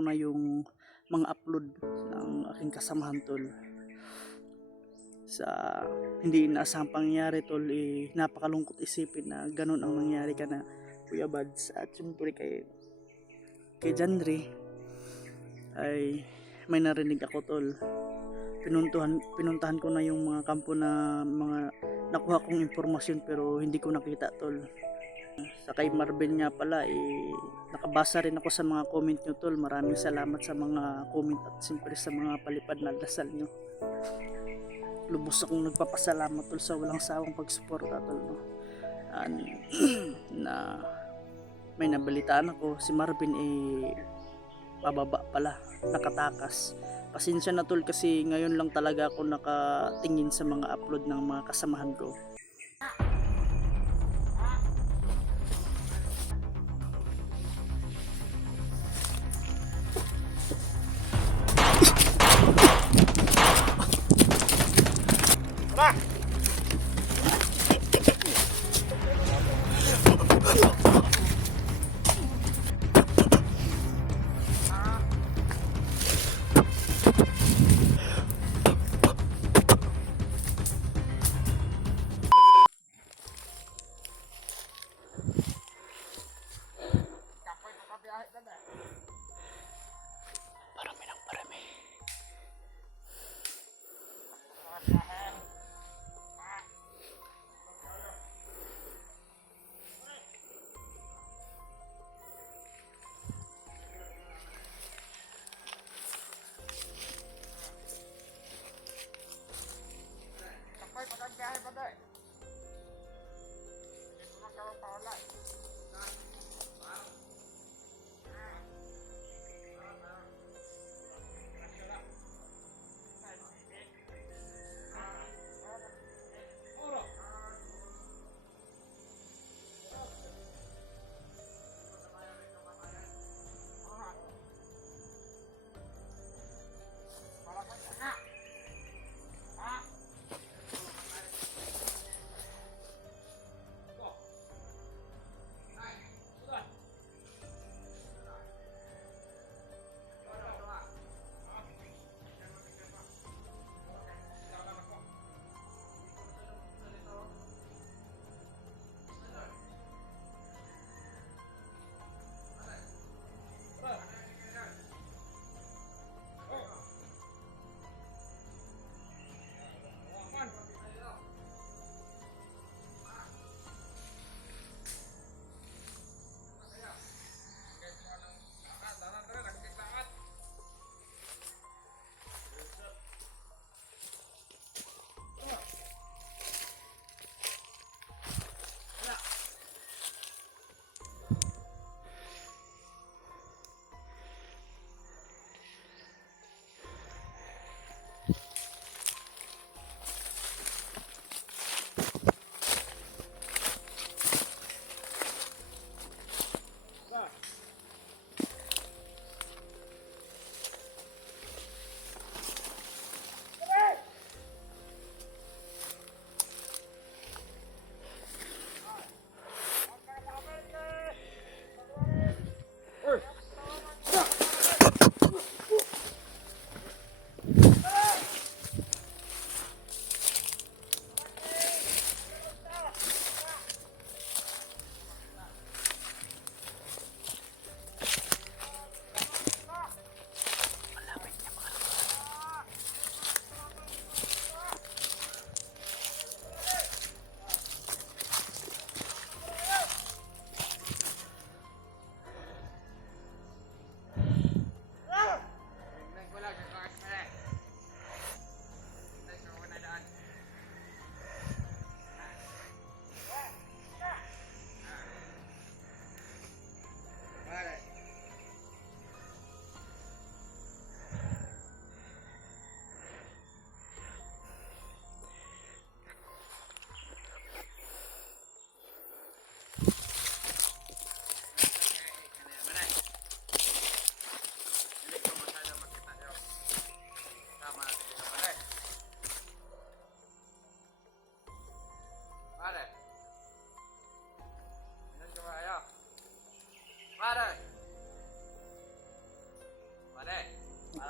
ko na yung mga upload ng aking kasamahan tol. Sa hindi inaasahang pangyayari tol, napakalungkot isipin na ganun ang nangyari ka na Kuya Bads. At syempre kay Janry ay may narinig ako tol. Pinuntahan ko na yung mga kampo na mga nakuha kong impormasyon pero hindi ko nakita tol. Sa kay Marvin nga pala, nakabasa rin ako sa mga comment nyo tol. Maraming salamat sa mga comment at siyempre sa mga palipad na dasal nyo. Lubos akong nagpapasalamat tol sa walang sawang pagsuporta tol, no? Na may nabalitaan ako si Marvin pababa pala, nakatakas. Pasensya na tol kasi ngayon lang talaga ako nakatingin sa mga upload ng mga kasamahan ko.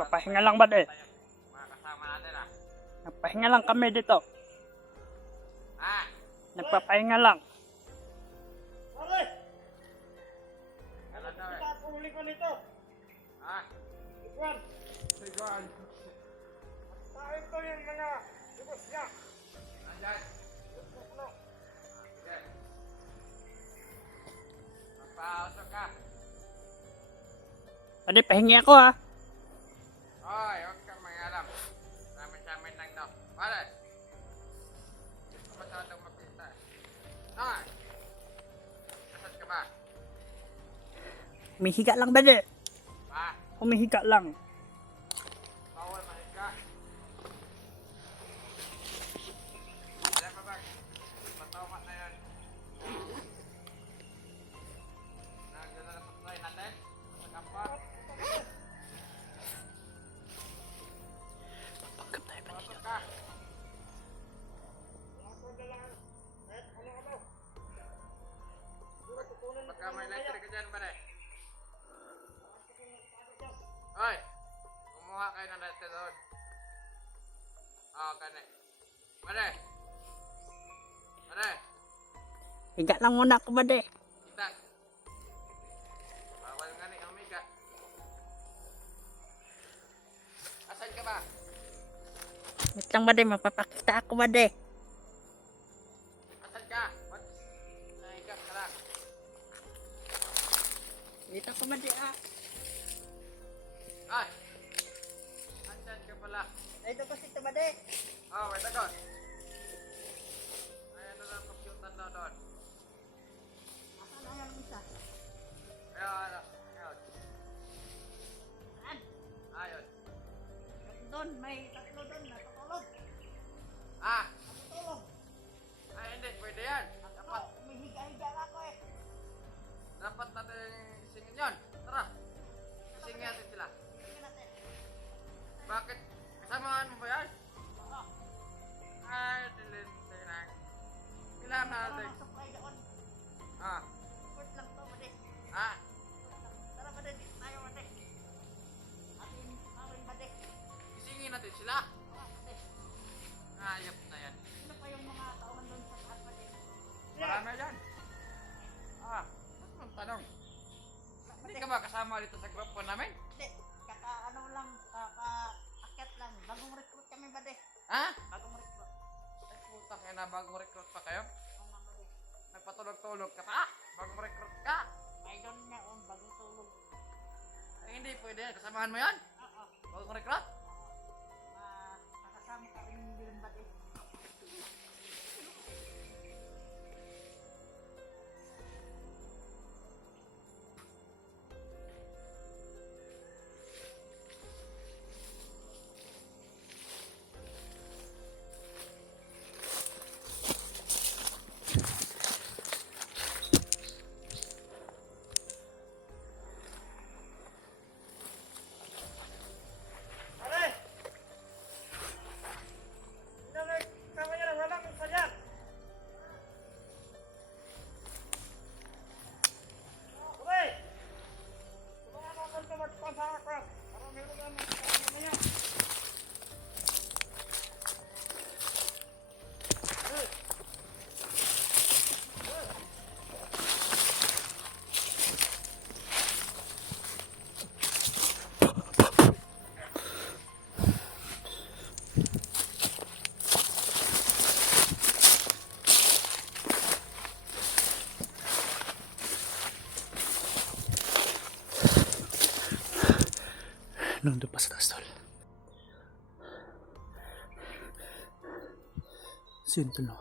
Nagpapahinga lang ba de? Mga kasama natin ah. Nagpahinga lang kami dito. Ah! Nagpapahinga lang. Pare! Ano daw eh? Nakakuli ko nito. Ah! Iguan, Sigon! tayo ko yung mga lubos niya. Nandyan! Ano? Sige! Magpausok ka! Ade, pahingi ako ha. Hoy! Huwag kang mangalam. Samin-samin lang to. Pare! Hindi ko masyadong mapita. Hoy! Nasaan ka ba? Humihiga lang ba de? Ah! Humihiga lang. Bawal mahiga. Alam mo ba? Patawag na yan. Nandiyan na patay natin. Sa kapwa. Pagkap tayo pa Pasok ka. Ako na lang. Kahit ano. Siguro tutunan na Pagka may kaya. electric ka dyan, pare. Hoy! Kumuha kayo ng lighter doon. Oo, kane. Pare! Pare! Higa lang muna ako ba de? Kita! Bawal nga ni Omega. Asan ka ba? Wait lang ba de? Mapapakita ako ba de? Asan ka? Ba't nahiga ka lang? Dito ako ba de ah? Ay! Andyan ka pala. Dito ko sito ba de? Oh, wait a doon. Ay, ano na computer na doon? Asan na yung isa? Ayun, ayun. Saan? Ayun. Doon, may tatlo doon. Natutulog. Ah! Natutulog. Ay, hindi. Pwede yan. Dapat, Humihiga-higa lang ako eh. dapat natin isingin yun. Tara. Isingin natin sila. Tingnan natin. Bakit? Kasamaan mo ba yan? Oo. Ay, dilin. Kailangan natin. Mga supply doon. Ah. Support lang to ba de? Ah. Tara ba de? Tayo ba de? Atin, mawin ba de? Isingin natin sila. Oo, ba de? Ayop na yan. Sino pa yung mga tauhan doon sa taas ba de? Marami yan. Ah. Ba't mong tanong? Hindi ka ba kasama dito sa grupo namin? Hindi, kaka-ano lang, kaka-akyat lang. Bagong recruit kami ba de? Ha? Bagong recruit. Ay, putang ina, bagong recruit pa kayo? Oo nga ba de? Nagpatulog-tulog ka pa? Bagong recruit ka? May doon na bagong tulog. Ay, hindi pwede. Kasamahan mo yan? Oo. Bagong recruit? Kakasama ka rin din ba de? Pare! Inalay kami yan. Walang isa yan. Pare! Tulungan ako ito magpasa ako. Para meron lang ng kasama niya. Nandun pa sa taas tol. Sino no?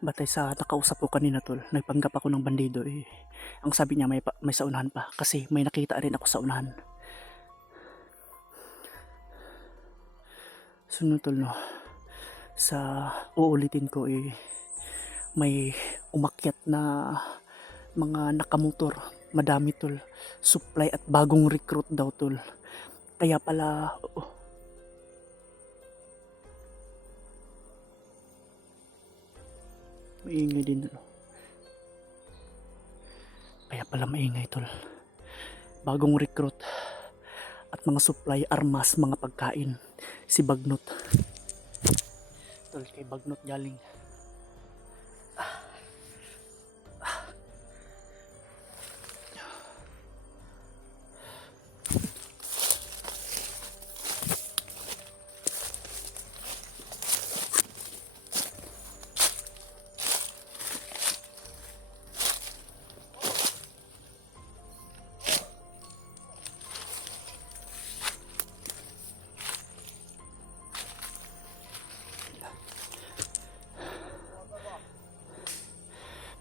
Batay sa nakausap ko kanina tol, nagpanggap ako ng bandido eh. Ang sabi niya may sa unahan pa kasi may nakita rin ako sa unahan. Sunod tol no. Sa uulitin ko eh may umakyat na mga nakamotor, madami tol, supply at bagong recruit daw tol. Kaya pala maingay din ano. Kaya pala maingay tol. Bagong recruit. at mga supply armas, mga pagkain. Si Bagnot. Tol, kay Bagnot galing.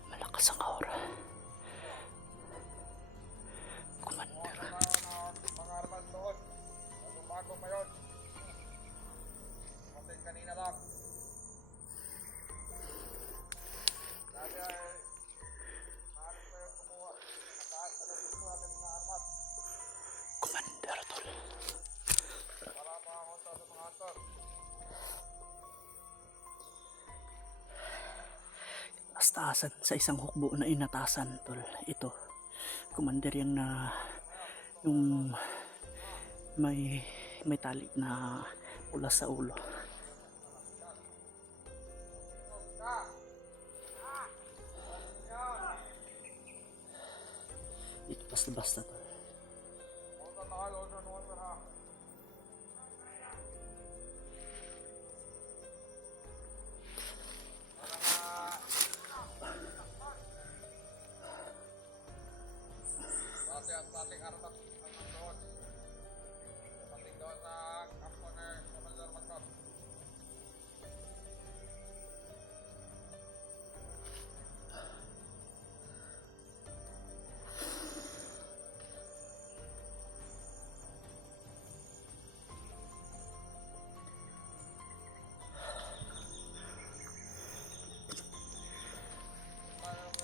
Malakas ang aura. Commander. Mga armas doon. Bago pa yun. Mating kanina lang. Sabi ay maaari pa yung kumuha. Nakaat na gusto natin mga armas. Commander, tol. Para makakonta sa mga ator. Astasan sa isang hukbo na inatasan, tol. Ito. Commander yung yung may tali na pula sa ulo. Ito basta-basta, tol. Dating armas doon. Dating doon sa kampo na Commander Bagnot.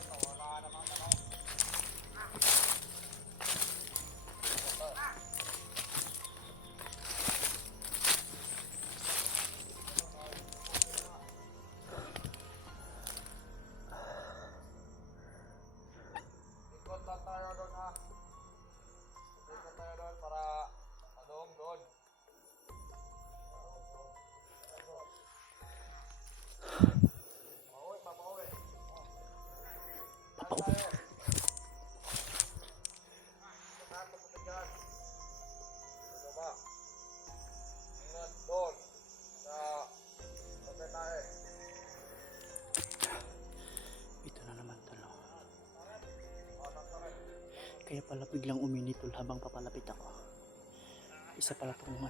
Wala naman tanong. Ikot lang tayo doon ha. Ikot tayo doon para anong doon. Pauwi, mapauwi. Papauwi. Tayo. Saan pupunta dyan? Ito ba? Ingat doon. Sa pagkatae. Ito na naman, tol. Kaya pala biglang uminit, tol, habang papalapit ako. Isa pala itong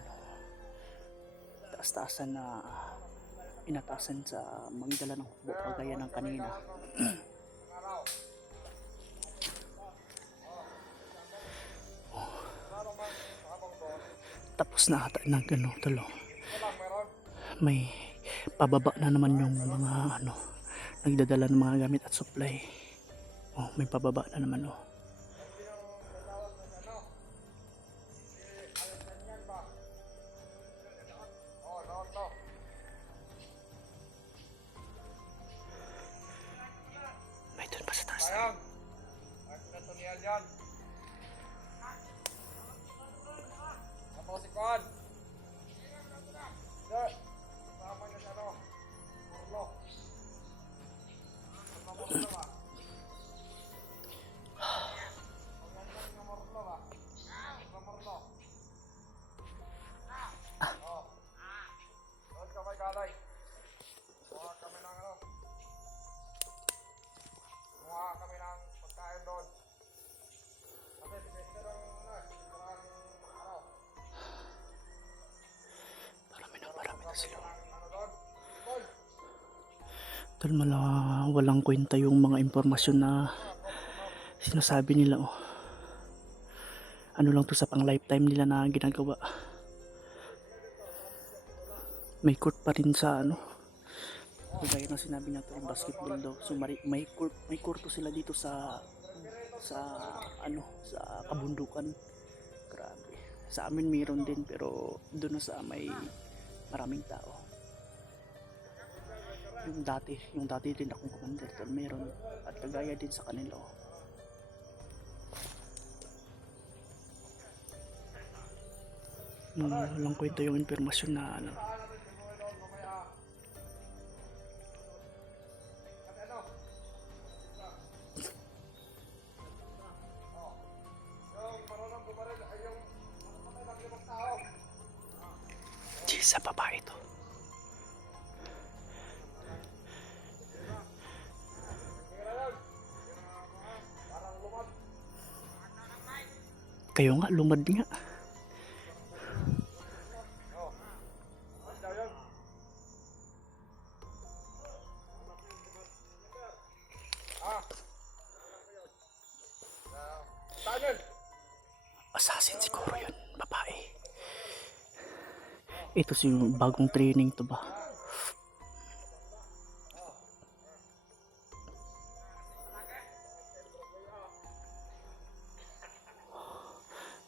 taas-taasan na inatasan sa magdala ng hukbo kagaya ng kanina. Tapos na ata ng tol. May pababa na naman yung mga nagdadala ng mga gamit at supply. Oh, may pababa na naman, oh. May doon pa sa taas. Sayang. Ay, pinatunian yan. Ako si Kwan. Sir, sama niya si Murlo. Murlo ba? Murlo ba? Murlo. Oh. Doon ka may galing. Kuha kami ng Kumuha kami ng pagkain doon. Kasi depende ng Marami na sila. doon. Doon. Tol, walang kwenta yung mga impormasyon na sinasabi nila, oh. Ano lang to sa pang lifetime nila na ginagawa. May court pa rin sa kagaya ng sinabi niya, to yung basketball daw. So may court to sila dito sa kabundukan. Grabe. Sa amin mayroon din, pero doon sa may maraming tao. Yung dati din akong commander, tol, meron at kagaya din sa kanila, oh. Walang kwento yung impormasyon na ano. Sa babae to. Kayo nga, lumad nga. Assassin siguro yun, babae. Ito si bagong training to ba?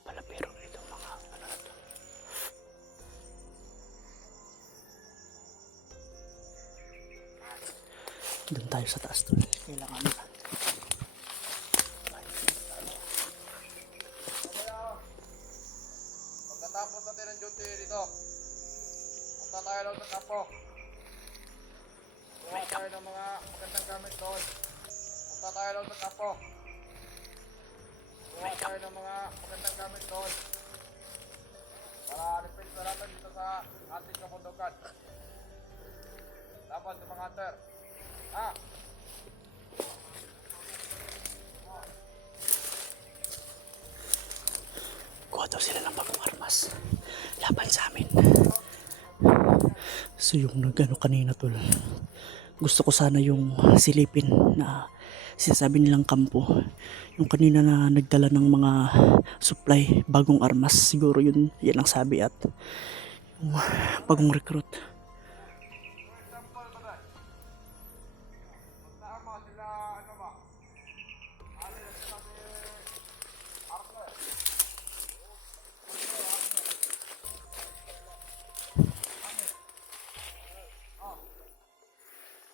Palabiro ito mga ano na to. Doon tayo sa taas doon. Kailangan na. Pagkatapos natin ng duty dito, punta tayo lang sa kampo. Kuha tayo ng mga magandang gamit doon. Punta tayo lang sa kampo. Kuha tayo ng mga magandang gamit doon. Para defense na natin dito sa ating kabundukan. Dapat sa mga hunter. Ha? Kuha daw sila ng bagong armas. Laban sa amin. So yung nagano kanina tol. Gusto ko sana yung silipin na sinasabi nilang kampo. Yung kanina na nagdala ng mga supply, bagong armas. Siguro yun, yan ang sabi at yung bagong recruit. Magsama sila, ano ba? Ano na sila si Arthur?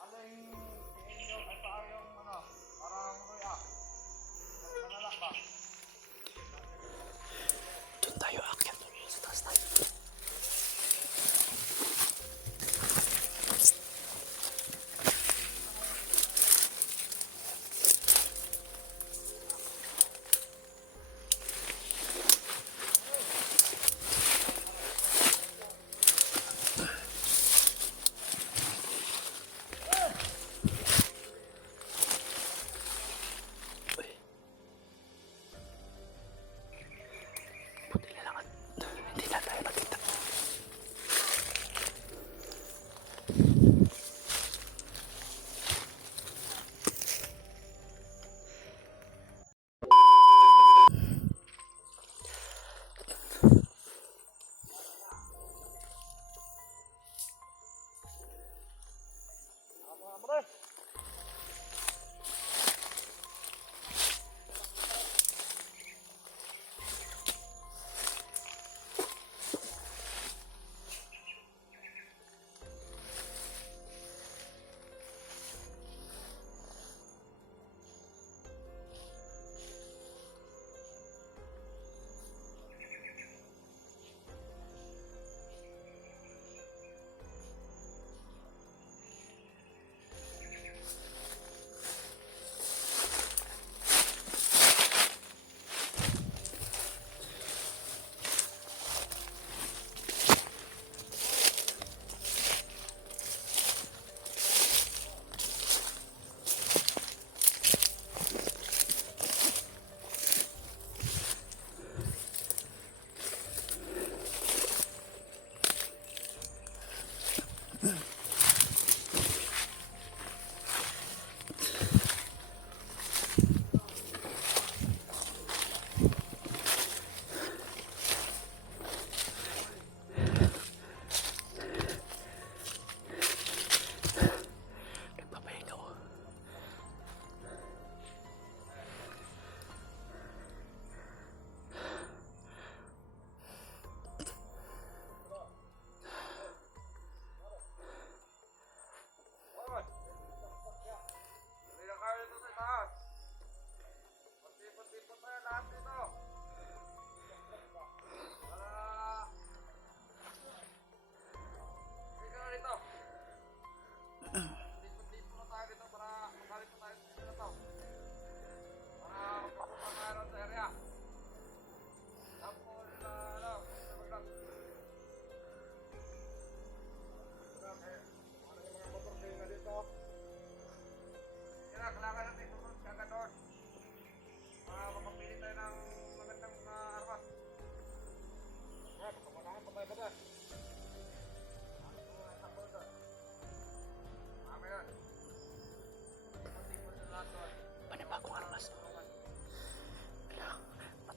Ano yung inyo ay paayong ano? Parang ruya. Manala ba? Doon tayo akyat tol. Sa taas tayo.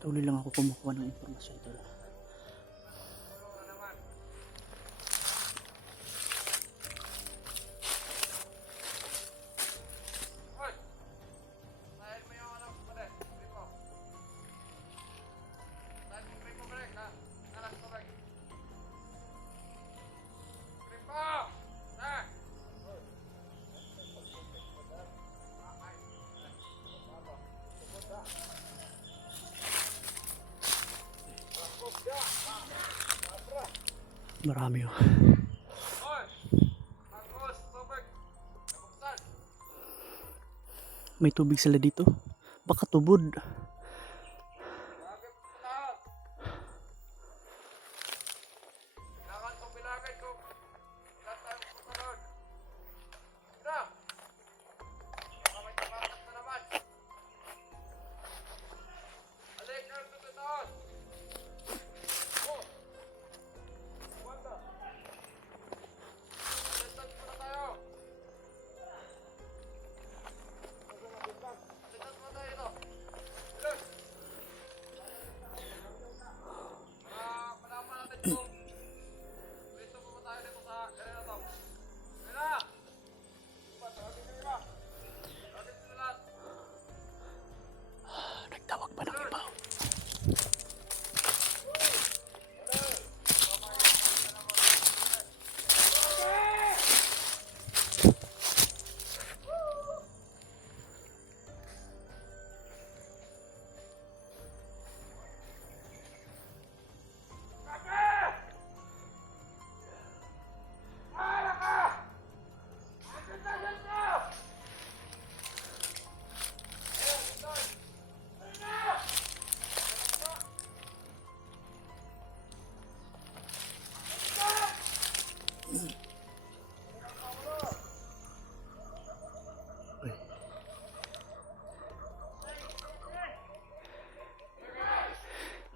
Patuloy lang ako kumukuha ng impormasyon tol. Hoy! Tahin mo yung ano, pare. Gripo. Tahin mo yung gripo, pare. Alas ko, pare. Gripo! Na! Marami oh. Hoy! Angkos, tubig. Nabuksan. May tubig sila dito. Baka tubod. Bakit sa lahat? Kailangan kong bilangin kung ilan tayo pupunod. Tira! Baka may tabakas na naman. Alik ang tututaan. Oh! Wanda! Alistan muna tayo. Alistan muna tayo ito. Bilis! Malaman natin kung dito po tayo dito sa area na to. Kaya! Tawagin nyo nila. Tawagin nyo lahat. Nagtawag pa ng iba.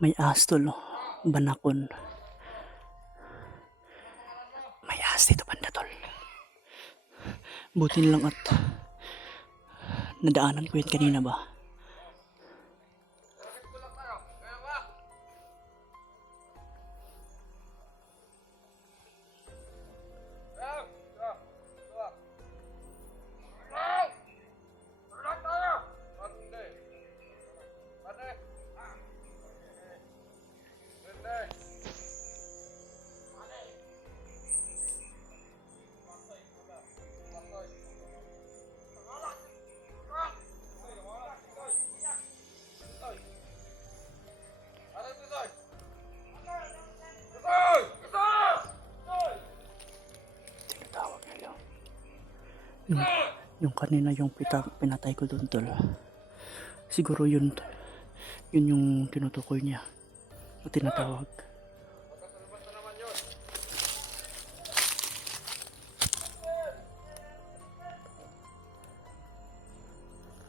May ahas tol oh. Banakon. May ahas dito banda tol. Buti na lang at nadaanan ko yun kanina ba. Bakit kulang tayo? Kaya ba? Kaya! Kaya! Kaya! Kaya! Kulang tayo! Hindi. Ate! Hindi. Tinatawag niya lang. Yung kanina yung pinatay ko doon tol. Siguro yun yung tinutukoy niya. O tinatawag. Magkasalubas na naman yun.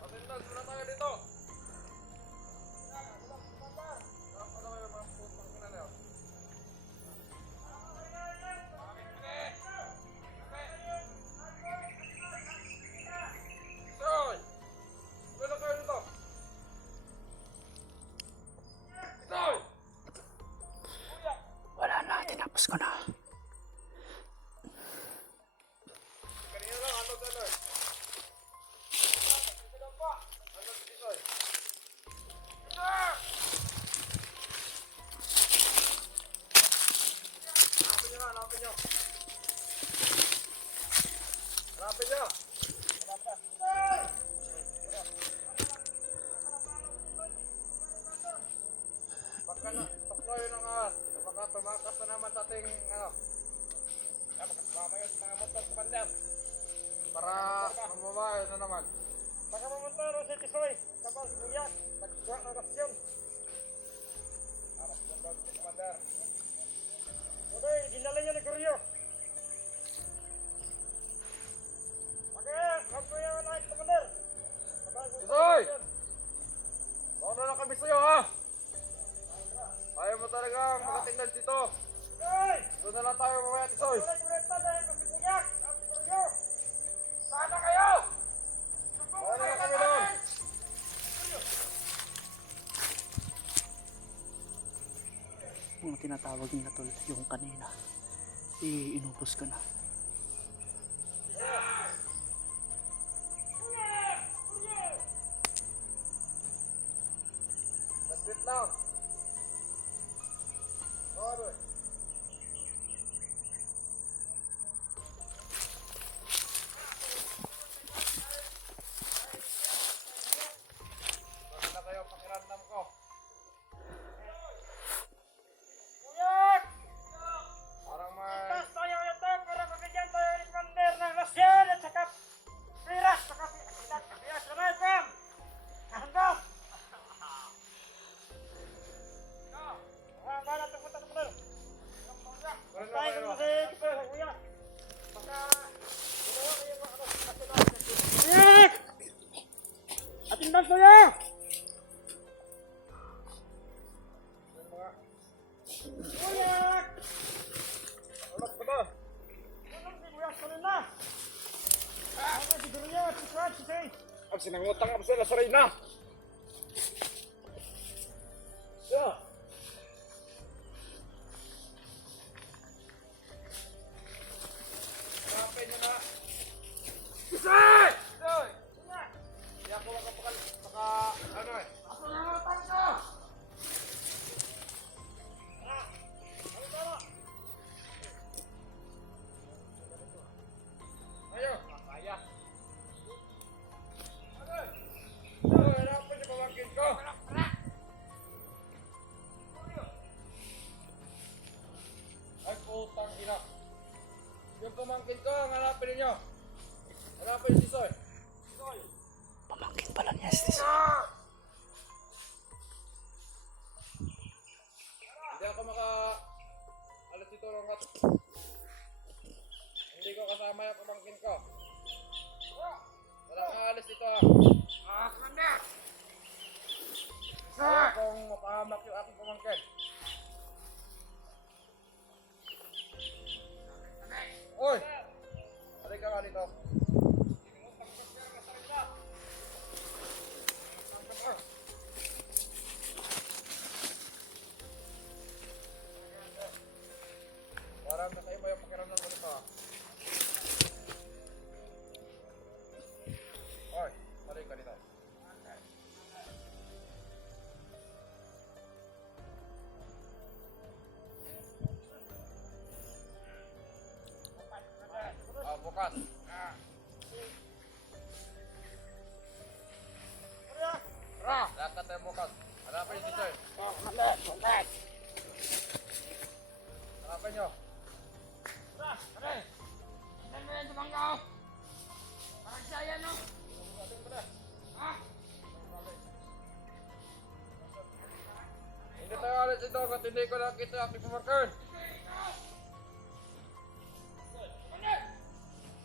Attendance, wala tayo dito. Soy! Wala kayo dito. Soy! Wala na, tinapos ko na. Kanina lang, ano gano'n? Ano pa? Ano si Soy? Ah! Hanapin nyo, hanapin nyo. Hanapin nyo. Baka na, tukloy ng ahas. Baka tumakas na naman sa ating, ano. Kaya makasama yun sa mga motor sa bandar. Para mamabayo na naman. Baka mamunta rin si Tisoy. Kapag buyak, nagkuha ng rasyon. Aras yung daw sa bandar. Uday, dinala niya ni Goryo. Magkaya na yung commander. Tisoy! Paano na kami sa'yo, ha? Ayaw mo talagang makatingnan dito. Hey! Doon na lang tayo mamaya, Tisoy. Wala yung renta dahil kasi buyak. At si Goryo. Sana kayo! Paano na kami doon? Mga tinatawag nila tol, yung kanina. Inubos ko na. Wait lang. Sorry. Maganda kayo pakiramdam ko. Kuya! Parang may... Taas tayo ito para mabigyan tayo ni Commander ng rasyon at saka piras, saka piras na rin, Pam! Hanggang! Bala, tungkol. Parang Tayo kayo. kung sa kuya. Baka, ginawa kayo mga kasunod. Kuya! Atindan kuya! Kuya! Alas pa ba? Anong si kuya kanina? Ano si kuya? Si Fred, si Faye. Ang sinangutang ako sila sa Reyna. Yeah. Hanapin nyo na. Isay! Isay! Hindi ako makapakal... ano eh. Ako na ang utang ko! Ayo. Kaya. Okay. Hanapin nyo pamangkin ko. Ay, putang ina. Yung pamangkin ko, ang hanapin ninyo. Hanapin si Soy. Pamangkin pala niya si Hindi ako alas dito lang kat. Hindi ko kasama yung pamangkin ko. Wala kang alis dito ha. Commander! Ayaw kong mapahamak yung aking pamangkin. Oy! Halika nga dito. Parang nakaiba yung pakiramdam ko nito ha. Oy! Halika dito. Bukas. Ra! Dapat tayo bukas. Hanapin niyo si Sir. Hanapin niyo. Hindi tayo alis dito at hindi ko nakita ang aking pamangkin.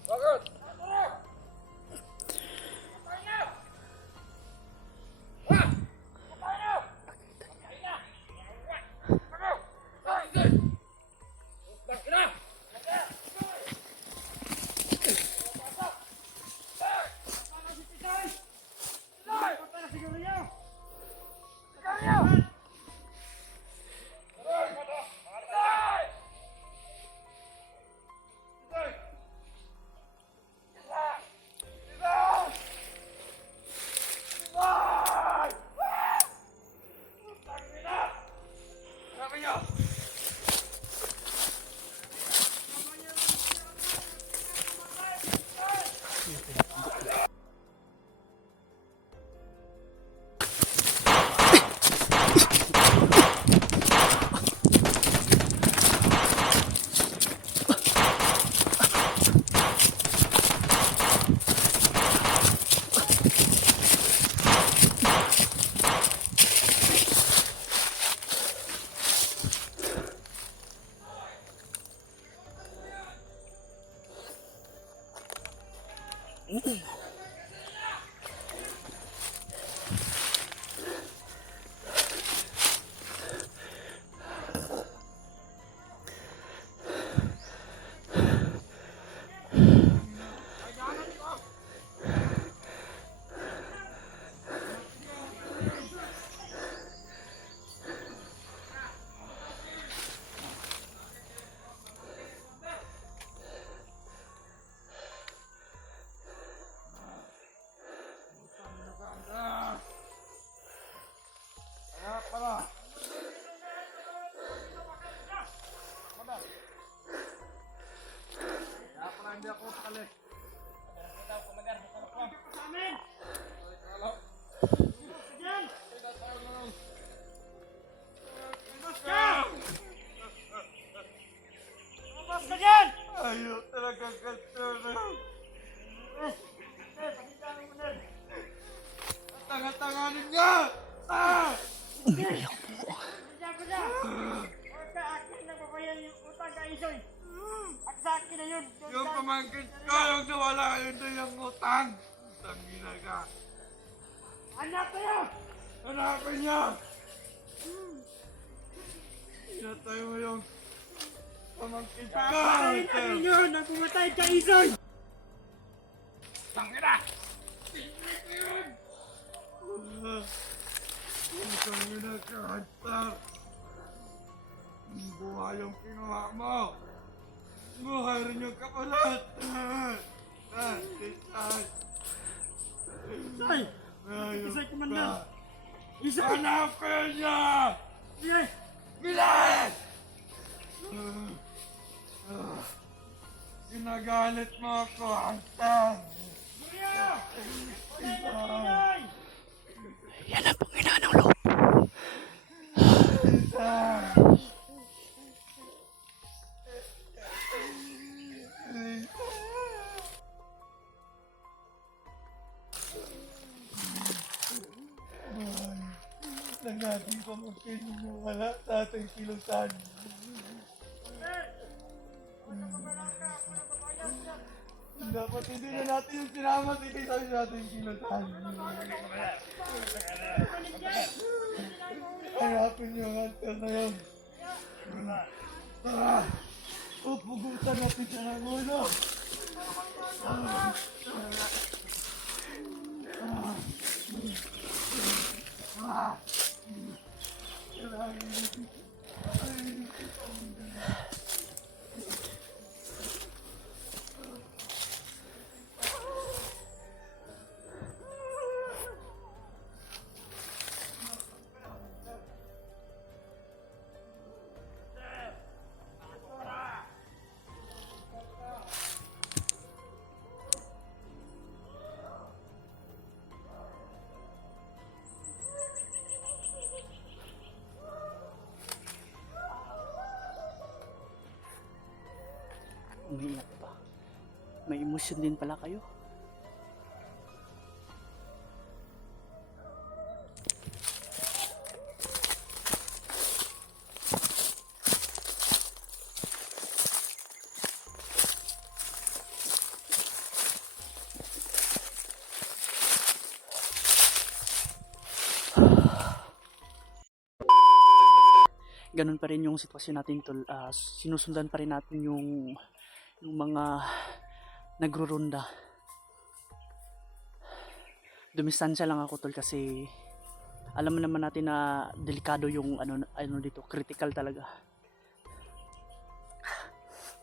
Bakit? tali. Ikaw, Commander, masarap ka. Sa amin! Halo. Diyan! Tinatawag na lang. Lumabas ka! Lumabas ka dyan! Ayaw talaga kasama. Pakita mo na. Tanga-tanganin niya! Diyan ko na! Huwag ka akin na babayan yung utang ka, Isoy! At sa akin na yun! Yung pamangkin ko, yung nawala yun na yung utang. Tangina ka. Anak kayo! Hanapin niya! Pinatay mo yung pamangkin ko. Patayin natin yun na pumatay ka, Isoy! Tangina! Tingnan ko yun! Tangina ka, Hunter! Buhay yung kinuha mo! Buhay rin yung kapalat! Isay! Isoy! Isoy, Commander! Ayun Isoy! ka! Hanap kayo niya! Isoy! Bilis! Ginagalit mo ako, Hunter! Maria! Patay na si Isoy! Yan ang pangina ng loob. Natin pa magpinumala sa ating kilusan. Dapat hindi na natin yung sinama, hindi tayo natin kilusan. Hanapin niyo ang Hunter na yun. Pupugutan natin siya ng ulo. Umiiyak pa. May emosyon din pala kayo. Ganun pa rin yung sitwasyon natin, tol. Sinusundan pa rin natin yung mga nagro-ronda. Dumistansya lang ako, tol, kasi alam naman natin na delikado yung ano dito, critical talaga.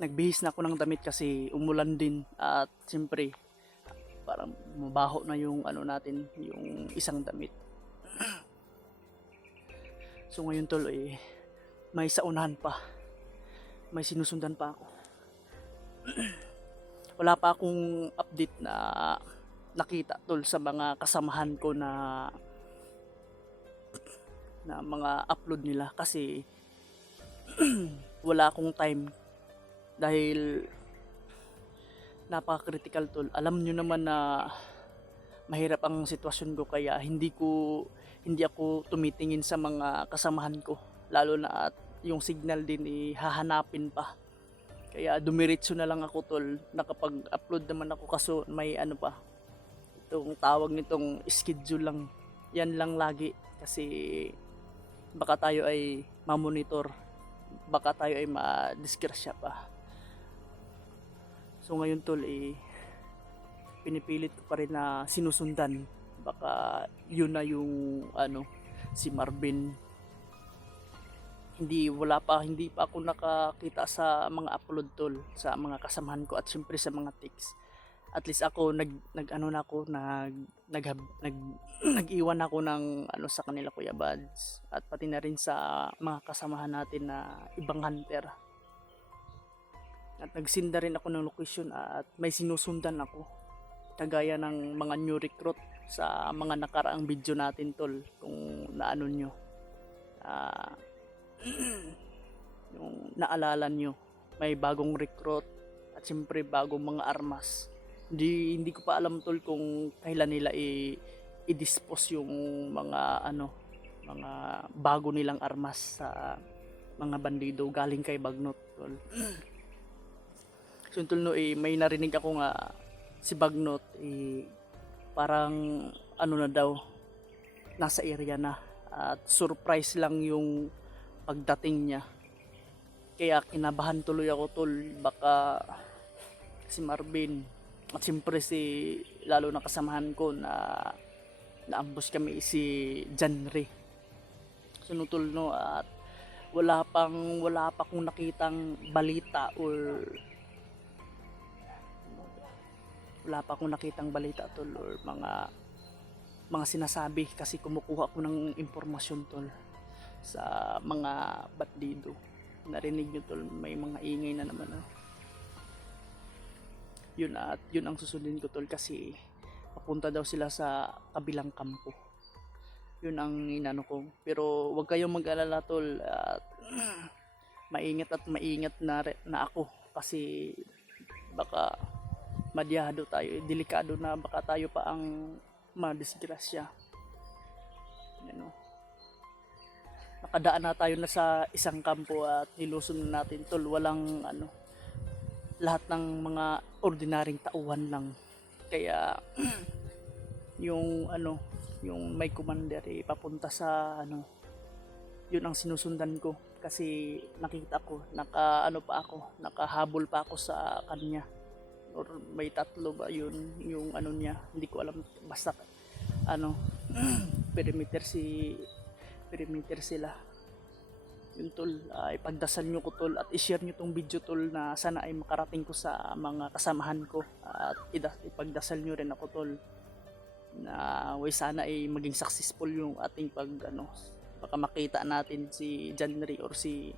Nagbihis na ako ng damit kasi umulan din at siyempre parang mabaho na yung ano natin, yung isang damit. So ngayon, tol, may saunahan pa. May sinusundan pa ako. Wala pa akong update na nakita, tol, sa mga kasamahan ko na mga upload nila kasi wala akong time dahil napaka-critical, tol. Alam nyo naman na mahirap ang sitwasyon ko kaya hindi ako tumitingin sa mga kasamahan ko, lalo na at yung signal din hahanapin pa. Kaya dumiretso na lang ako, tol. Nakapag-upload naman ako kaso may ano pa. Itong tawag nitong schedule lang. Yan lang lagi kasi baka tayo ay ma-monitor. Baka tayo ay ma-disgrasya pa. So ngayon, tol, pinipilit ko pa rin na sinusundan. Baka yun na yung si Marvin. Hindi pa ako nakakita sa mga upload, tol, sa mga kasamahan ko at syempre sa mga tics. At least ako nag-iwan ako ng sa kanila, Kuya Buds, at pati na rin sa mga kasamahan natin na ibang hunter. At nagsinda rin ako ng location at may sinusundan ako. Kagaya ng mga new recruit sa mga nakaraang video natin tol, kung naano nyo. Yung naalala nyo, may bagong recruit at siyempre bagong mga armas. Hindi ko pa alam tol kung kailan nila i-dispose yung mga mga bago nilang armas sa mga bandido galing kay Bagnot tol. So tol no, may narinig ako nga si Bagnot parang na daw, nasa area na at surprise lang yung pagdating niya. Kaya kinabahan tuloy ako tol, baka si Marvin at siyempre lalo na kasamahan ko na naambos kami si Janry. So no tol no, at wala pa akong nakitang balita or tol or mga sinasabi kasi kumukuha ko ng impormasyon tol sa mga bandido. Narinig nyo tol, may mga ingay na naman. Yun ang susundin ko tol kasi papunta daw sila sa kabilang kampo. Yun ang inano ko. Pero wag kayong mag-alala tol, at maingat na ako kasi baka madyado tayo, delikado na, baka tayo pa ang madisgrasya. Nakadaan na tayo na sa isang kampo at nilusun natin tol, walang lahat ng mga ordinaryong tauhan lang. Kaya yung may commander papunta sa yun ang sinusundan ko kasi nakita ko nakahabol pa ako sa kanya, or may tatlo ba yun yung niya, hindi ko alam, basta perimeter sila. Yun tol, ipagdasal nyo ko tol at i-share nyo tong video tol na sana ay makarating ko sa mga kasamahan ko, at ipagdasal nyo rin ako tol na sana ay maging successful yung ating baka makita natin si Janry or si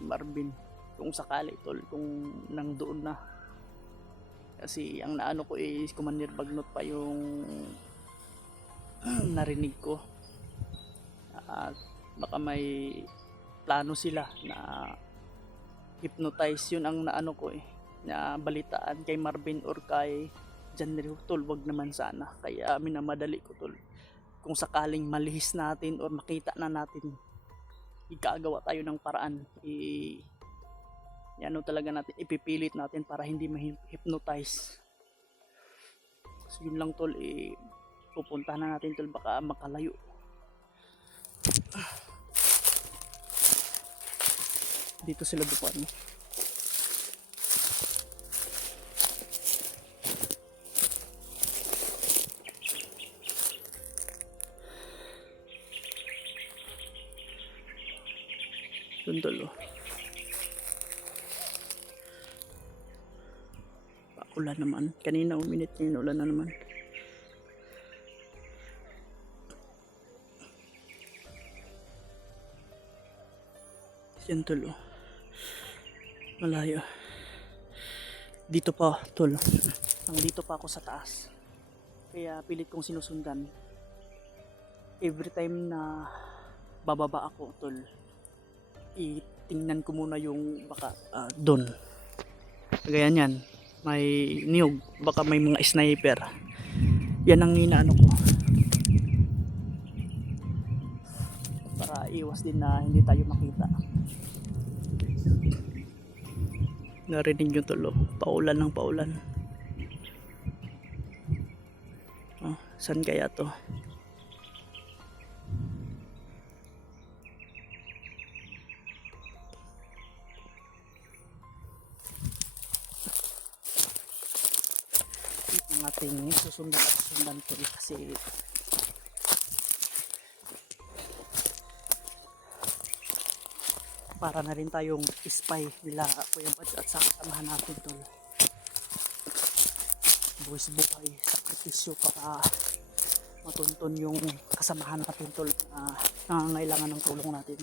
Marvin kung sakali tol, kung nang doon na. Kasi ang naano ko Commander Bagnot pa yung narinig ko, at baka may plano sila na hypnotize. Yun ang naano ko na balitaan kay Marvin or kay Janry tol, wag naman sana. Kaya minamadali ko tol, kung sakaling malihis natin or makita na natin, igagawa tayo ng paraan, talaga natin, ipipilit natin para hindi ma-hypnotize. So yun lang tol, pupuntahan na natin tol, baka makalayo. Dito sila dupan. Doon tol. Ulan naman. Kanina uminit, ngayon ulan na naman. Yan tol. Malayo. Dito pa tol. Nandito pa ako sa taas. Kaya pilit kong sinusundan. Every time na bababa ako tol, itingnan ko muna yung baka doon. Kagaya niyan, may niyog, baka may mga sniper. Yan ang inaano ko para iwas din na hindi tayo makita. Narinig nyo tol, paulan ng paulan. Saan kaya to? Ang ating susundan tol, kasi para na rin tayong spy nila Kuya Bads at sa kasamahan natin tol. Buwis buhay, sakripisyo para matunton yung kasamahan natin tol na nangangailangan ng tulong natin.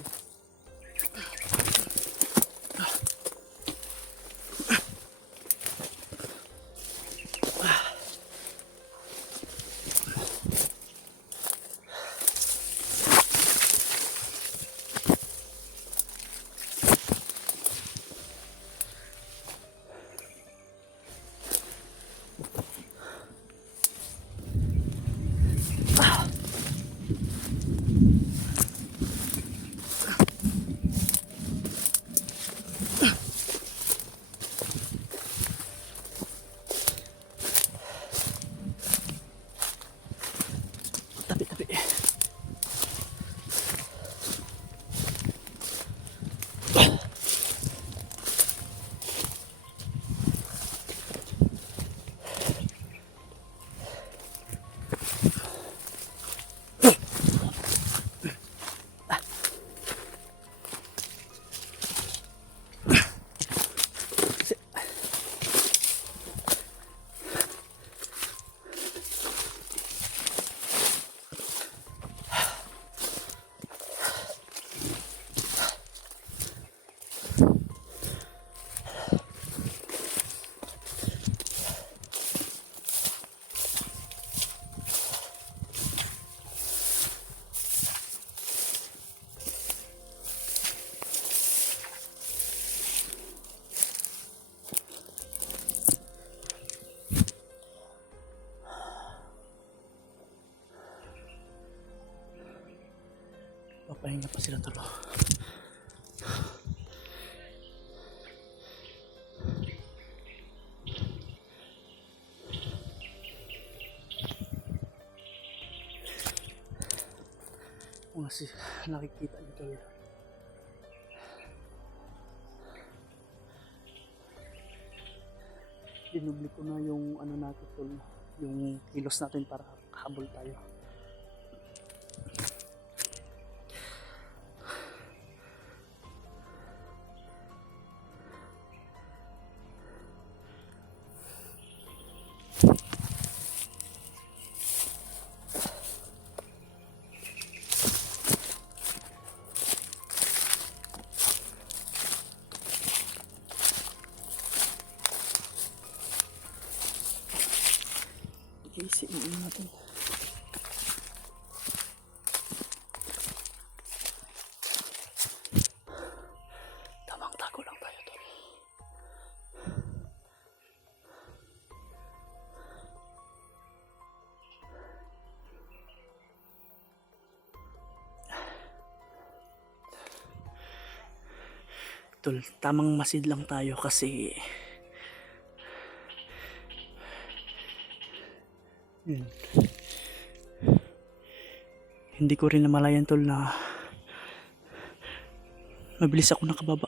Ayan tol. Kung kasi nakikita nyo tol. Dinubli ko na yung ano natin tol, yung kilos natin para habol tayo. Easy natin. Tamang tago lang tayo tol. Tol, tamang masid lang tayo kasi hindi ko rin namalayan tol na mabilis ako nakababa.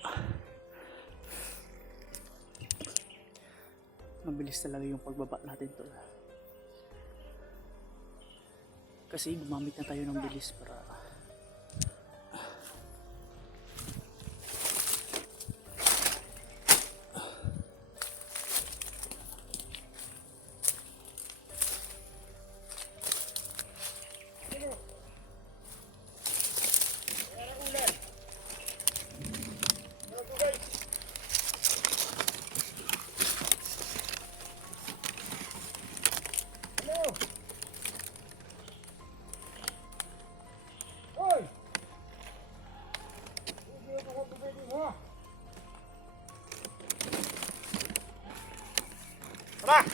Mabilis talaga yung pagbaba natin tol. Kasi gumamit na tayo ng bilis para Tara!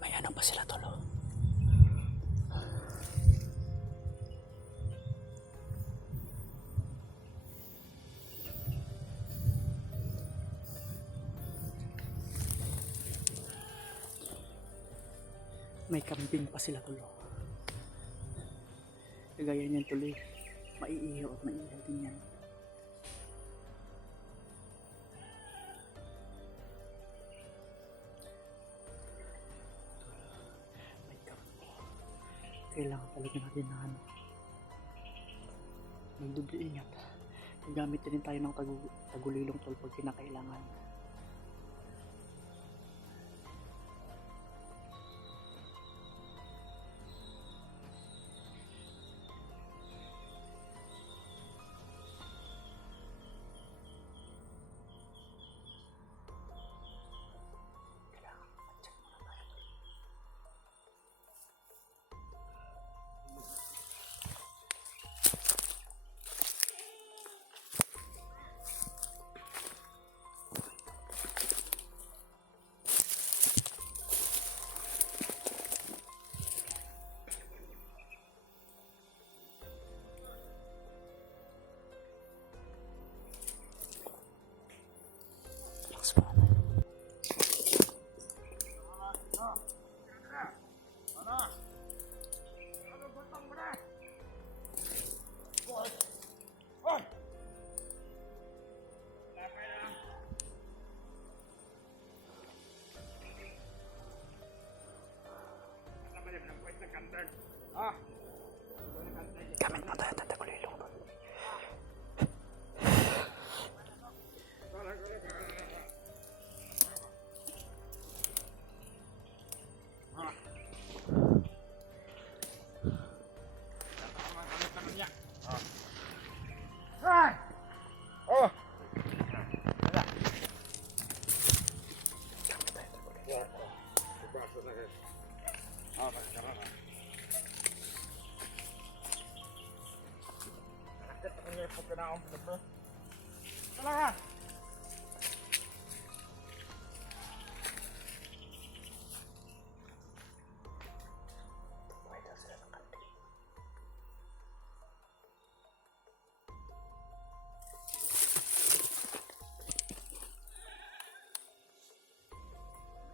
may ano pa sila tol. May kambing pa sila tol. Kagaya niyan tuloy, maiihaw at maiihaw din yan. May kambing. Kailangan talaga natin na ano, magdubli ingat. Gamit din tayo ng tagulilong tol pag kinakailangan. Gamit mo tayo ng tagulilong tol. ipot ka na akong pinagdo. Talaga.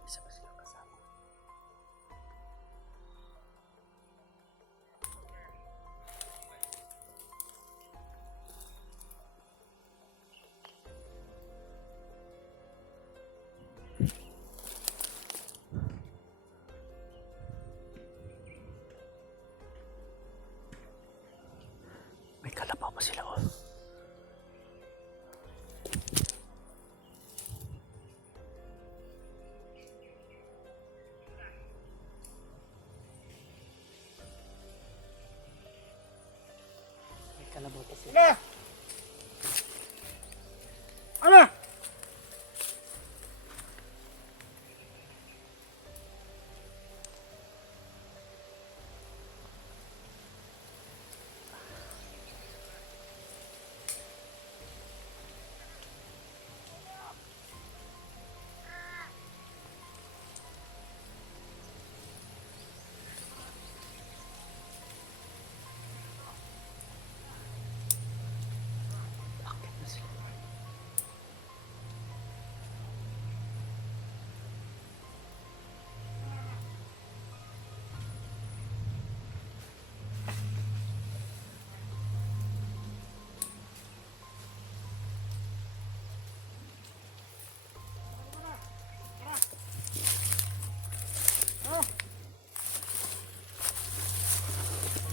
Isa pa sila kasama. May kalabaw pa sila oh. May kalabaw pa sila. Ala! Ala! Bakit na sila?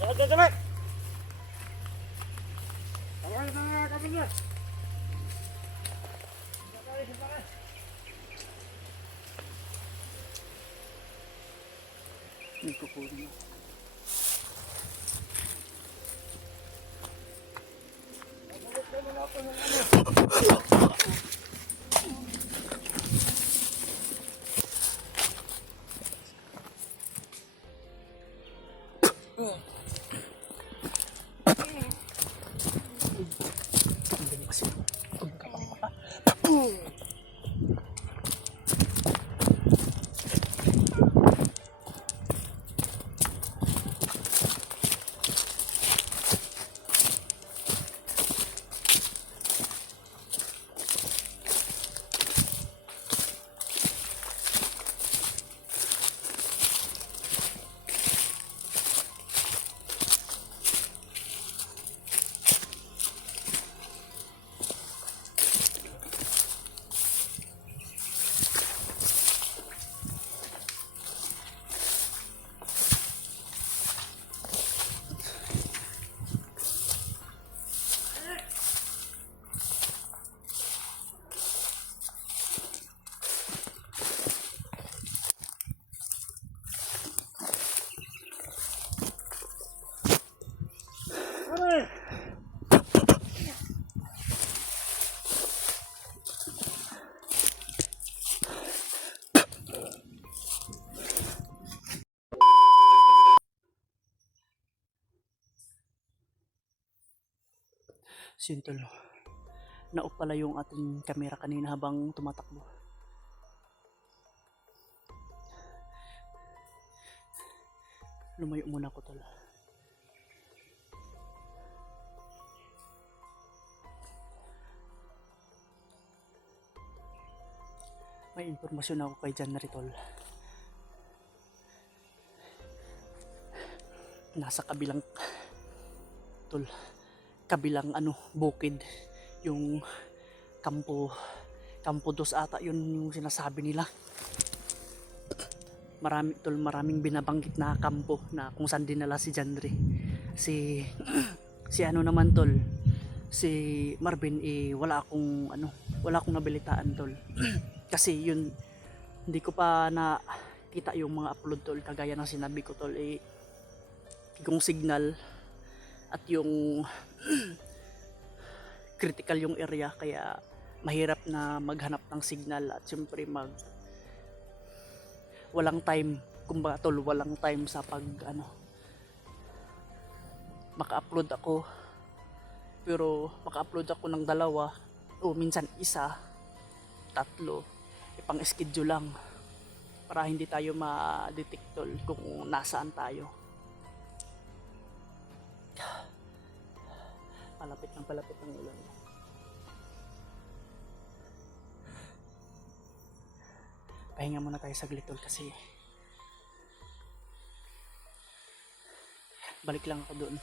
Jalan, jalan. Awal na kami niya. Sabay. Nagkukunin ako. Ang dami kasi. Kumkapang pa. Aray! Sintol. Naoff pala yung ating kamera kanina habang tumatakbo. Lumayo muna ako tol. May impormasyon ako kay John Ritol. Nasa kabilang tol, kabilang bukid, yung kampo dos ata yun yung sinasabi nila. Maraming binabanggit na kampo na kung saan dinala si Janry. Si naman tol, si Marvin wala akong nabalitaan tol. Kasi yun hindi ko pa nakita yung mga upload tol, kagaya ng sinabi ko tol, yung signal at yung critical yung area, kaya mahirap na maghanap ng signal at syempre walang time, kumbaga tol, walang time sa pag maka-upload ako Pero maka-upload ako ng 2 o minsan 1, 3, ipang schedule lang para hindi tayo ma-detect tol kung nasaan tayo. Palapit ng ulan. Pahinga muna tayo saglit tol kasi balik lang ako doon.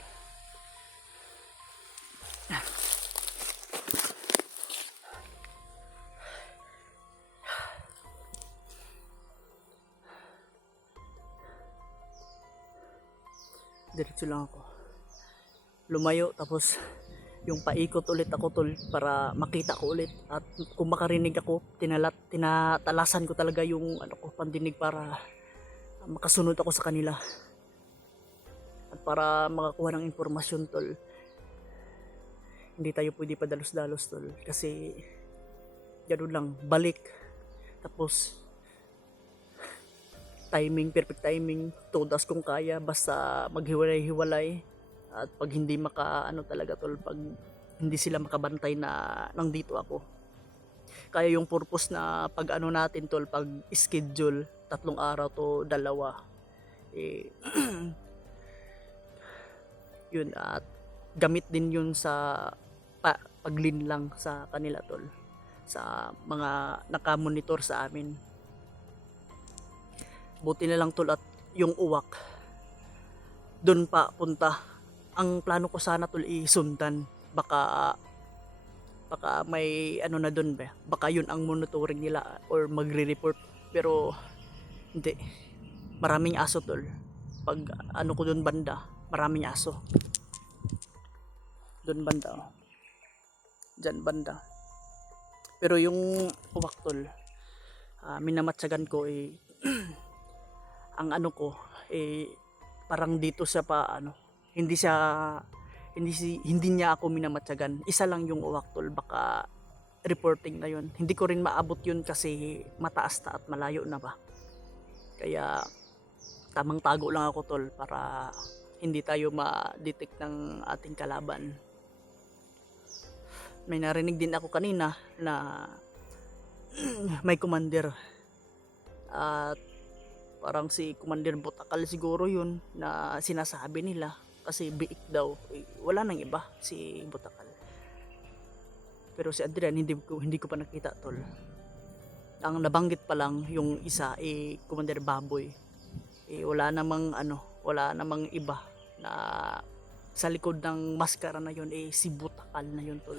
Diretso lang ako. Lumayo tapos yung paikot ulit ako tol para makita ko ulit at kung makarinig ako tinatalasan ko talaga yung pandinig para makasunod ako sa kanila at para makakuha ng impormasyon tol. Hindi tayo pwede padalos-dalos tol kasi ganoon lang, balik tapos timing, perfect timing, todas kung kaya, basta maghiwalay-hiwalay at pag hindi talaga tol, pag hindi sila makabantay na nandito ako. Kaya yung purpose na pag natin tol, pag schedule 3 araw to 2 yun, at gamit din yun sa paglinlang sa kanila tol, sa mga nakamonitor sa amin. Buti na lang tol at yung uwak doon pa punta. Ang plano ko sana tol isundan, baka may na doon ba, baka yun ang monitoring nila or magre-report, pero hindi, maraming aso tol. Pag ko doon banda, maraming aso doon banda, dyan banda. Pero yung uwak tol, minamatsagan ko ang ko parang dito siya pa hindi niya ako minamatsagan. Isa lang yung uwak tol, baka reporting na yun. Hindi ko rin maabot yun kasi mataas na at malayo na ba. Kaya tamang tago lang ako tol para hindi tayo ma-detect ng ating kalaban. May narinig din ako kanina na may commander at parang si Commander Butakal siguro yun na sinasabi nila kasi biik daw. Wala nang iba si Butakal. Pero si Adrian hindi ko pa nakita tol. Ang nabanggit pa lang yung isa Commander Baboy. Wala namang iba na sa likod ng maskara na yun si Butakal na yun tol.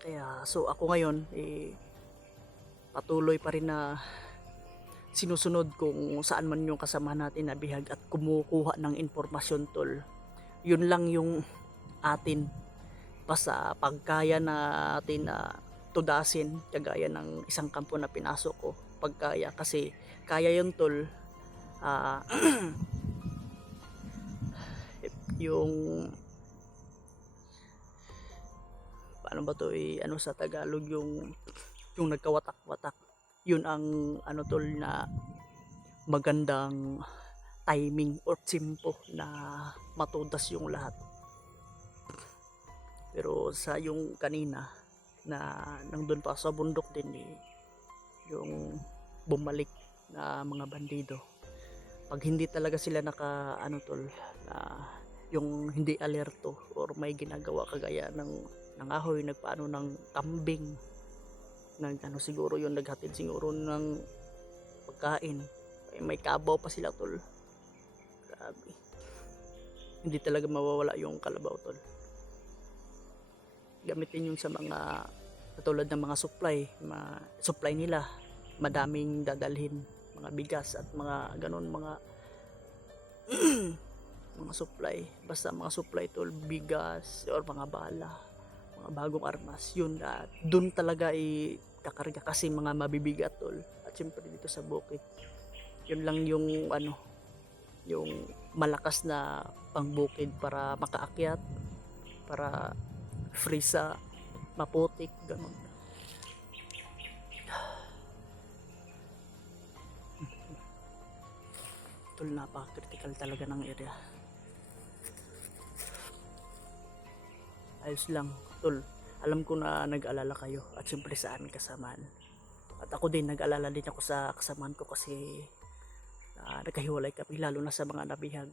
Kaya so ako ngayon patuloy pa rin na sinusunod kung saan man yung kasama natin na bihag at kumukuha ng impormasyon tol. Yun lang yung atin, basta pagkaya natin na tudasin kagaya ng isang kampo na pinasok ko, pagkaya kasi kaya yun tol. Yung paano ba to sa Tagalog, yung nagkawatak-watak, yun ang tol na magandang timing or tempo na matudas yung lahat. Pero sa yung kanina na nandun pa sa bundok din yung bumalik na mga bandido, pag hindi talaga sila naka tol na yung hindi alerto or may ginagawa kagaya ng ahoy, nagpaano ng kambing, siguro yun, naghatid siguro ng pagkain, may kabaw pa sila tol. Grabe, hindi talaga mawawala yung kalabaw tol. Gamitin yun sa mga katulad ng mga supply nila, madaming dadalhin, mga bigas at mga ganon, mga mga supply, basta mga supply tol, bigas or mga bala, mga bagong armas, yun at dun talaga kakarga kasi mga mabibigat tol. At syempre dito sa bukid, yun lang yung yung malakas na pangbukid para makaakyat, para free sa maputik, ganun. Tol, napaka-critical talaga ng area. Ayos lang, tol. Alam ko na nag-alala kayo at siyempre sa aming kasamaan. At ako din, nag-alala din ako sa kasamaan ko kasi nagkahiwalay kami, lalo na sa mga nabihag.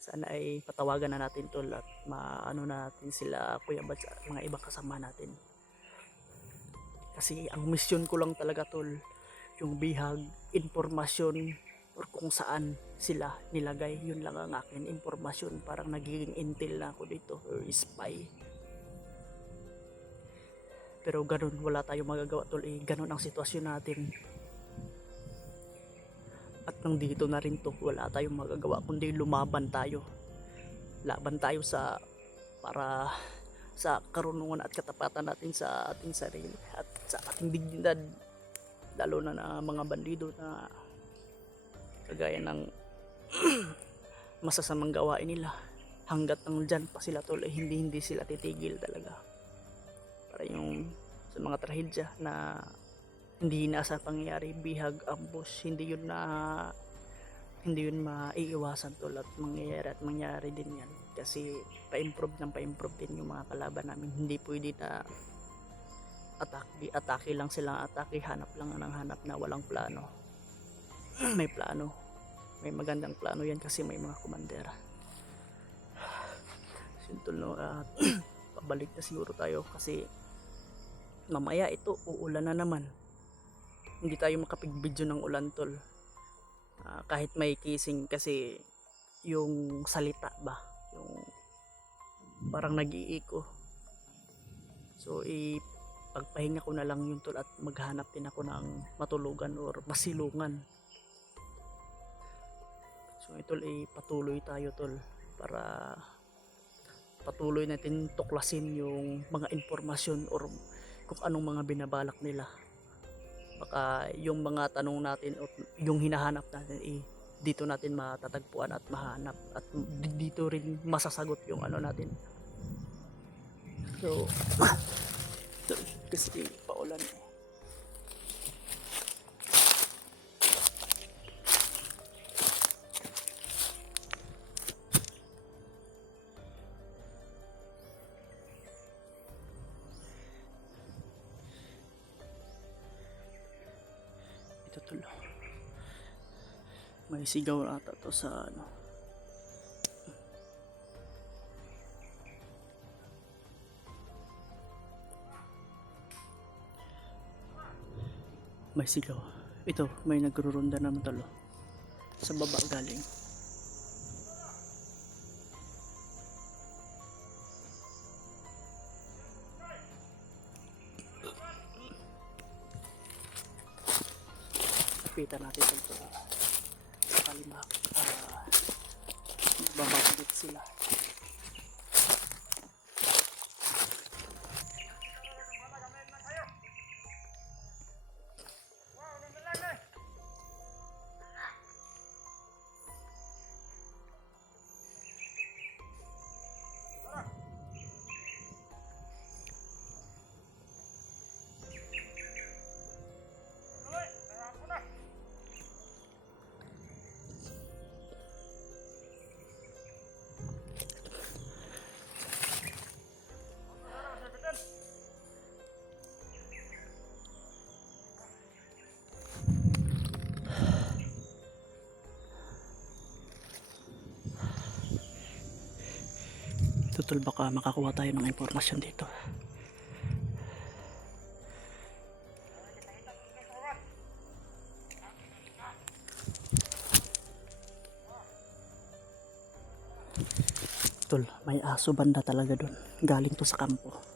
Sana ay patawagan na natin tol at maano natin sila Kuya Bads at mga ibang kasama natin. Kasi ang mission ko lang talaga tol, yung bihag, informasyon, or kung saan sila nilagay, yun lang ang akin informasyon. Parang nagiging intel na ako dito, or spy. Pero ganun, wala tayong magagawa tol, ganun ang sitwasyon natin. At nang dito na rin to, wala tayong magagawa kundi lumaban tayo. Laban tayo para sa karunungan at katapatan natin sa ating sarili at sa ating dignidad, lalo na mga bandido na kagaya ng masasamang gawain nila. Hanggat nandyan pa sila tol, hindi sila titigil talaga. Para yung sa mga trahedya na hindi inaasang pangyayari, bihag, ambush, hindi yun maiiwasan tol, at mangyayari din yan. Kasi pa-improve din yung mga kalaban namin. Hindi pwede na atake lang silang atake, hanap lang ng hanap na walang plano. May plano, may magandang plano yan kasi may mga commander. Sintol no, pabalik na siguro tayo kasi mamaya ito uulan na naman. Hindi tayo makapigbidyo ng ulan tol. Kahit may kising kasi yung salita ba, yung parang nag-iiko. So pagpahinga ko na lang yun tol at maghanap din ako ng matulugan or masilungan. So ito patuloy tayo tol para patuloy natin tuklasin yung mga informasyon or kung anong mga binabalak nila. Baka yung mga tanong natin o yung hinahanap natin dito natin matatagpuan at mahanap at dito rin masasagot yung ano natin. So kasi paulan ito tulo. May sigaw ata to sa ano. May sigaw. Ito, may nagrurunda naman talo. Sa baba galing. Lapitan natin ito. Sakali babagit sila. Tutol, baka makakuha tayo ng impormasyon dito. Tol, may aso banda talaga dun. Galing to sa kampo.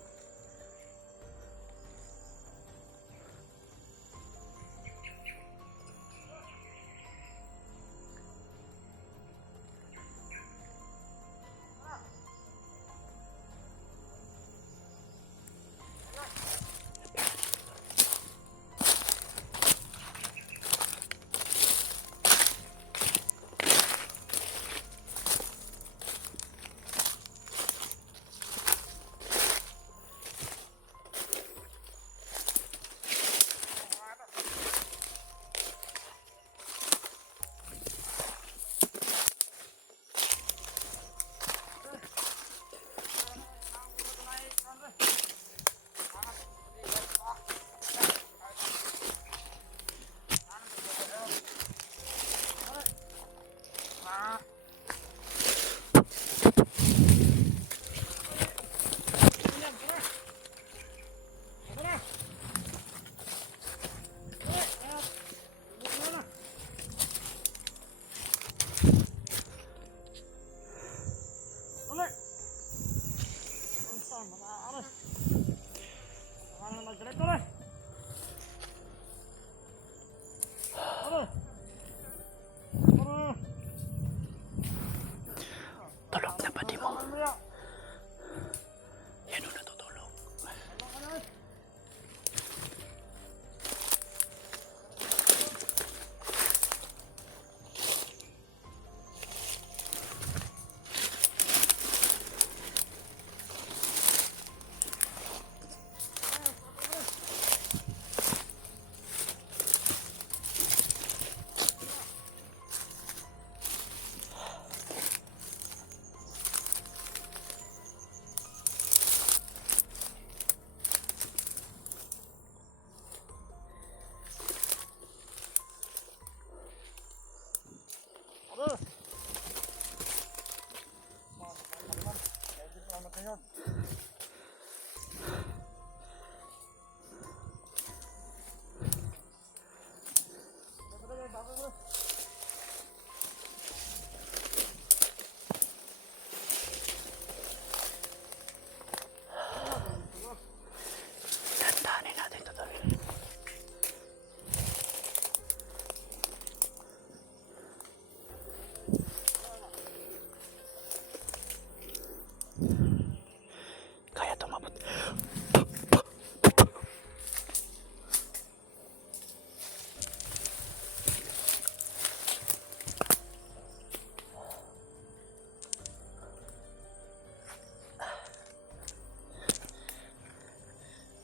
Kaya tumabot.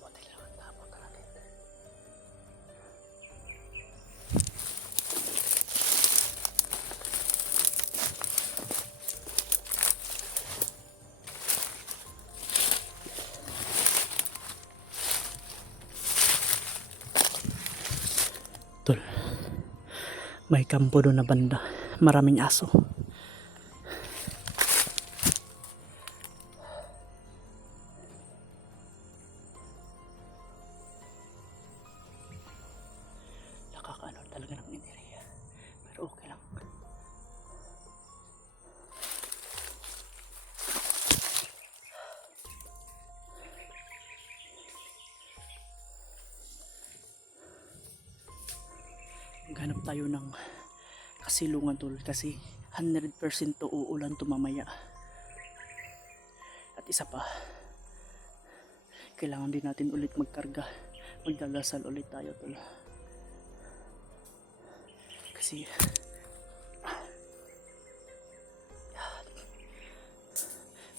Buti lang ang tabot natin. Tol, may kampo doon na banda. Maraming aso. Nakakaano talaga ng enerhiya. Pero okay lang. Maghanap tayo ng kasilungan tol kasi 100% to uulan to mamaya. At isa pa, kailangan din natin ulit magkarga. Magdalasal ulit tayo tol. Kasi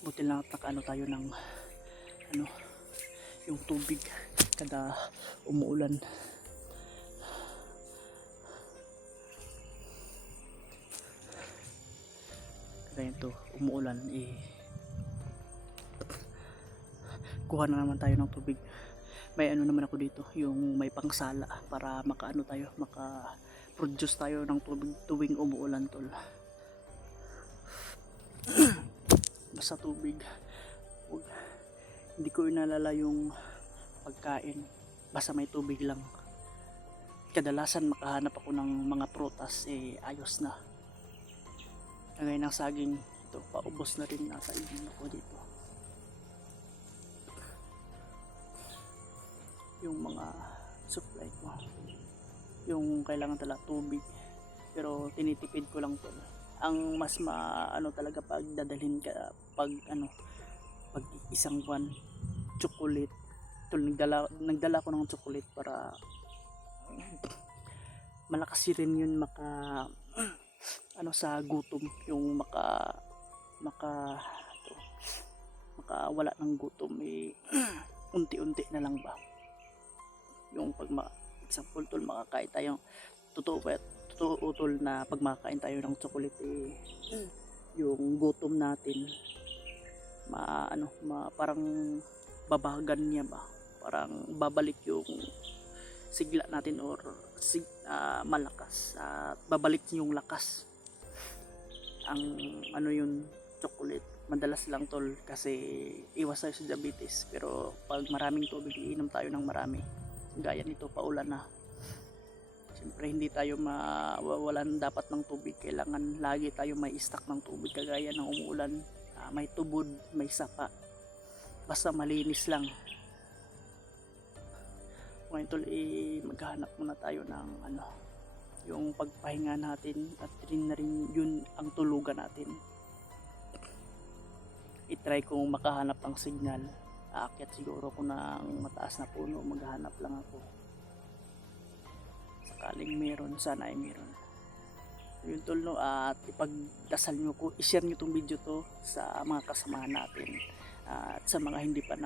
buti lang at nakaano tayo ng ano, yung tubig kada umuulan. Kaya ito, umuulan kuha na naman tayo ng tubig. May ano naman ako dito, yung may pangsala para makaano tayo, maka-produce tayo ng tubig tuwing umuulan tol. Basta tubig. Hindi ko inalala yung pagkain, basta may tubig lang. Kadalasan makahanap ako ng mga prutas, ayos na. Kagaya ng saging, ito, paubos na rin nasa ibon ako dito. Yung mga supply ko, yung kailangan talaga tubig, pero tinitipid ko lang to. Ang mas maano talaga pag dadalhin ka, pag isang buwan, chocolate. Ito, nagdala ko ng chocolate para malakas rin yun sa gutom, yung makawala ng gutom, unti-unti na lang ba, yung pag example tol, makakain tayo, totoo tol na pag makakain tayo ng chocolate, yung gutom natin parang babagan niya ba, parang babalik yung sigla natin or malakas at babalik yung lakas. Ang yung chocolate madalas lang tol kasi iwas tayo sa diabetes, pero pag maraming tubig, iinom tayo ng marami, gaya nito paulan na, siyempre hindi tayo mawawalan dapat ng tubig. Kailangan lagi tayo may stock ng tubig, kagaya ng umuulan, may tubod, may sapa, basta malinis lang. Ngayon tol, maghanap muna tayo ng yung pagpahinga natin, at rin na rin yun ang tulugan natin. I-try kong makahanap ng signal. Aakyat siguro ko ng mataas na puno, maghanap lang ako. Sakaling meron, sana ay meron. Yun tol, no, at ipagdasal nyo ko, i-share nyo tong video to sa mga kasamahan natin, at sa mga hindi pa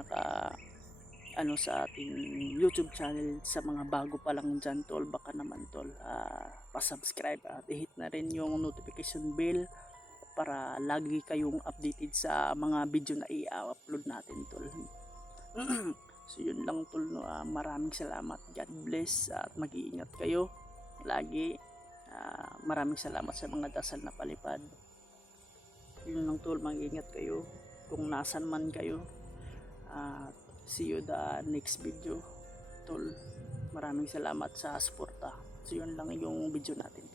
sa ating YouTube channel, sa mga bago pa lang dyan tol, baka naman tol, pa-subscribe at i-hit na rin yung notification bell para lagi kayong updated sa mga video na i-upload natin tol. So yun lang tol, no, maraming salamat, God bless, at mag-iingat kayo lagi. Maraming salamat sa mga dasal na palipad. Yun lang tol, mag-iingat kayo kung nasan man kayo. See you the next video tol. Maraming salamat sa suporta. So yun lang yung video natin.